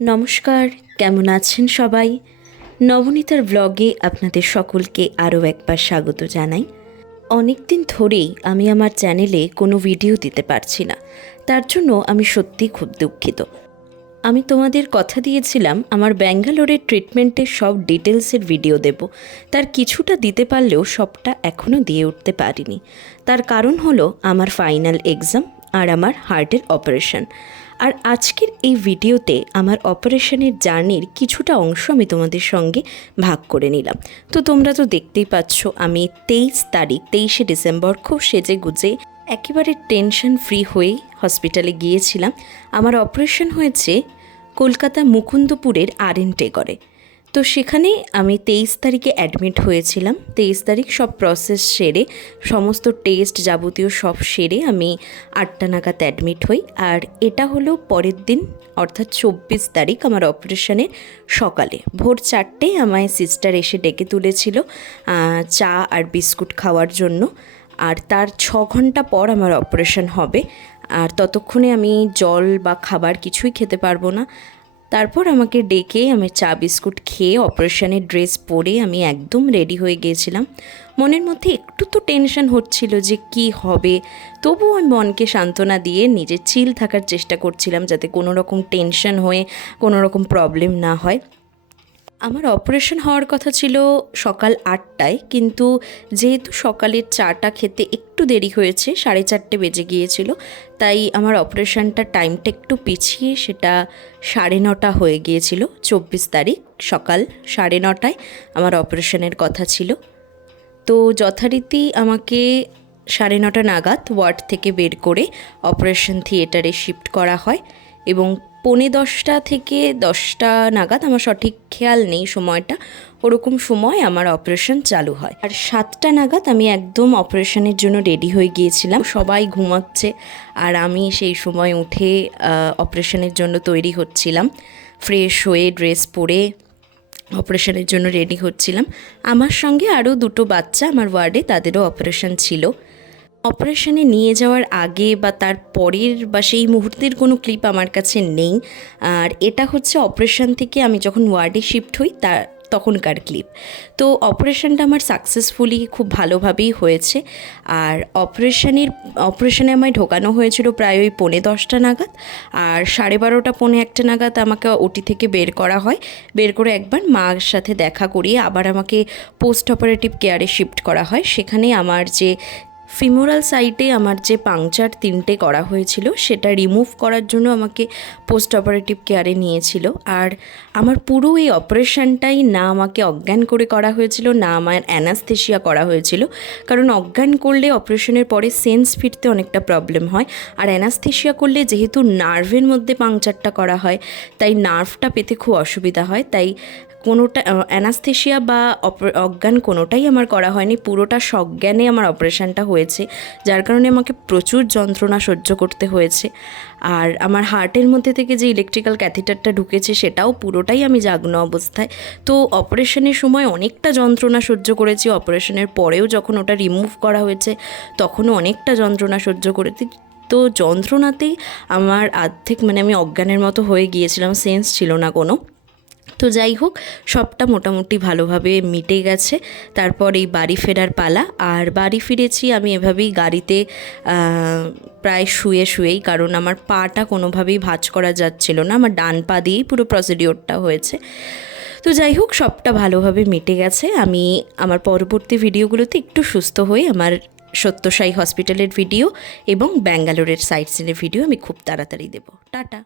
নমস্কার, কেমন আছেন সবাই? নবনীতার ব্লগে আপনাদের সকলকে আরও একবার স্বাগত জানাই। অনেক দিন ধরেই আমি আমার চ্যানেলে কোনো ভিডিও দিতে পারছি না। তার জন্য আমি সত্যিই খুব দুঃখিত। আমি তোমাদের কথা দিয়েছিলাম, আমার ব্যাঙ্গালোরের ট্রিটমেন্টের সব ডিটেলসের ভিডিও দেব। তার কিছুটা দিতে পারলেও সবটা এখনও দিয়ে উঠতে পারিনি। তার কারণ হলো আমার ফাইনাল এক্সাম আর আমার হার্টের অপারেশন আর আজকের এই ভিডিওতে আমার অপারেশনের জার্নির কিছুটা অংশ আমি তোমাদের সঙ্গে ভাগ করে নিলাম। তো তোমরা তো দেখতেই পাচ্ছ, আমি তেইশ তারিখ, তেইশে ডিসেম্বর খুব সেজে গুজে একেবারে টেনশন ফ্রি হয়ে হসপিটালে গিয়েছিলাম। আমার অপারেশন হয়েছে কলকাতা মুকুন্দপুরের আর এন টেগরে তো সেখানে আমি তেইশ তারিখে অ্যাডমিট হয়েছিলাম। তেইশ তারিখ সব প্রসেস সেরে, সমস্ত টেস্ট যাবতীয় সব সেরে আমি আটটা নাগাদ অ্যাডমিট হই। আর এটা হলো পরের দিন, অর্থাৎ চব্বিশ তারিখ আমার অপারেশনের সকালে। ভোর চারটে আমায় সিস্টার এসে ডেকে তুলেছিল চা আর বিস্কুট খাওয়ার জন্য। আর তার ছ ঘণ্টা পর আমার অপারেশন হবে। আর ততক্ষণে আমি জল বা খাবার কিছুই খেতে পারব না। তারপর আমাকে ডেকে আমি চা বিস্কুট খেয়ে অপারেশনের ড্রেস পরে আমি একদম রেডি হয়ে গিয়েছিলাম। মনের মধ্যে একটু তো টেনশন হচ্ছিল যে কি হবে। তবুও আমি মনকে সান্ত্বনা দিয়ে নিজে চিল থাকার চেষ্টা করছিলাম যাতে কোনো রকম টেনশন হয়ে কোনো রকম প্রবলেম না হয়। আমার অপারেশন হওয়ার কথা ছিল সকাল আটটায়, কিন্তু যেহেতু সকালের চাটা খেতে একটু দেরি হয়েছে, সাড়ে চারটে বেজে গিয়েছিল, তাই আমার অপারেশনটা টাইমটা একটু পিছিয়ে সেটা সাড়ে নটা হয়ে গিয়েছিল, চব্বিশ তারিখ সকাল সাড়ে নটায় আমার অপারেশনের কথা ছিল। তো যথারীতি আমাকে সাড়ে নটা নাগাদ ওয়ার্ড থেকে বের করে অপারেশন থিয়েটারে শিফট করা হয় এবং পৌনে দশটা থেকে দশটা নাগাদ, আমার সঠিক খেয়াল নেই সময়টা, ওরকম সময় আমার অপারেশন চালু হয়। আর সাতটা নাগাদ আমি একদম অপারেশনের জন্য রেডি হয়ে গিয়েছিলাম। সবাই ঘুমাচ্ছে আর আমি সেই সময় উঠে অপারেশনের জন্য তৈরি হচ্ছিলাম। ফ্রেশ হয়ে ড্রেস পরে অপারেশনের জন্য রেডি হচ্ছিলাম। আমার সঙ্গে আরও দুটো বাচ্চা আমার ওয়ার্ডে, তাদেরও অপারেশন ছিল। অপারেশনে নিয়ে যাওয়ার আগে বা তার পরের বা সেই মুহূর্তের কোনো ক্লিপ আমার কাছে নেই। আর এটা হচ্ছে অপারেশন থেকে আমি যখন ওয়ার্ডে শিফট হই তার তখনকার ক্লিপ। তো অপারেশনটা আমার সাকসেসফুলি খুব ভালোভাবেই হয়েছে। আর অপারেশনের, অপারেশনে আমায় ঢোকানো হয়েছিল প্রায় ওই পৌনে দশটা নাগাদ। আর সাড়ে বারোটা, পৌনে একটা নাগাদ আমাকে ওটি থেকে বের করা হয়। বের করে একবার মার সাথে দেখা করিয়ে আবার আমাকে পোস্ট অপারেটিভ কেয়ারে শিফট করা হয়। সেখানে আমার যে ফিমোরাল সাইটে আমার যে পাংচার তিনটে করা হয়েছিল, সেটা রিমুভ করার জন্য আমাকে পোস্ট অপারেটিভ কেয়ারে নিয়েছিল। আর আমার পুরো এই অপারেশনটাই না আমাকে অজ্ঞান করে করা হয়েছিল, না আমার অ্যানাস্থেশিয়া করা হয়েছিল। কারণ অজ্ঞান করলে অপারেশনের পরে সেন্স ফিরতে অনেকটা প্রবলেম হয়। আর অ্যানাস্থেশিয়া করলে যেহেতু নার্ভের মধ্যে পাংচারটা করা হয়, তাই নার্ভটা পেতে খুব অসুবিধা হয়। তাই কোনোটা অ্যানাস্থেশিয়া বা অজ্ঞান কোনোটাই আমার করা হয়নি। পুরোটা সজ্ঞানে আমার অপারেশনটা হয়েছে, যার কারণে আমাকে প্রচুর যন্ত্রণা সহ্য করতে হয়েছে। আর আমার হার্টের মধ্যে থেকে যে ইলেকট্রিক্যাল ক্যাথিটারটা ঢুকেছে, সেটাও পুরোটাই আমি জাগ্ন অবস্থায়। তো অপারেশনের সময় অনেকটা যন্ত্রণা সহ্য করেছি। অপারেশনের পরেও যখন ওটা রিমুভ করা হয়েছে, তখনও অনেকটা যন্ত্রণা সহ্য করেছি। তো যন্ত্রণাতেই আমার আর্ধেক মানে আমি অজ্ঞানের মতো হয়ে গিয়েছিলাম সেন্স ছিল না কোনো। তো যাই হোক, সবটা মোটামুটি ভালোভাবে মিটে গেছে। তারপর এই বাড়ি ফেরার পালা। আর বাড়ি ফিরেছি আমি এভাবেই গাড়িতে প্রায় শুয়ে শুয়েই। কারণ আমার পাটা কোনোভাবেই ভাঁজ করা যাচ্ছিল না। আমার ডান পা দিয়েই পুরো প্রসিডিওরটা হয়েছে। তো যাই হোক, সবটা ভালোভাবে মিটে গেছে। আমি আমার পরবর্তী ভিডিওগুলোতে একটু সুস্থ হয়ে আমার সত্যসাই হসপিটালের ভিডিও এবং ব্যাঙ্গালোরের সাইট সিনের ভিডিও আমি খুব তাড়াতাড়ি দেবো। টাটা।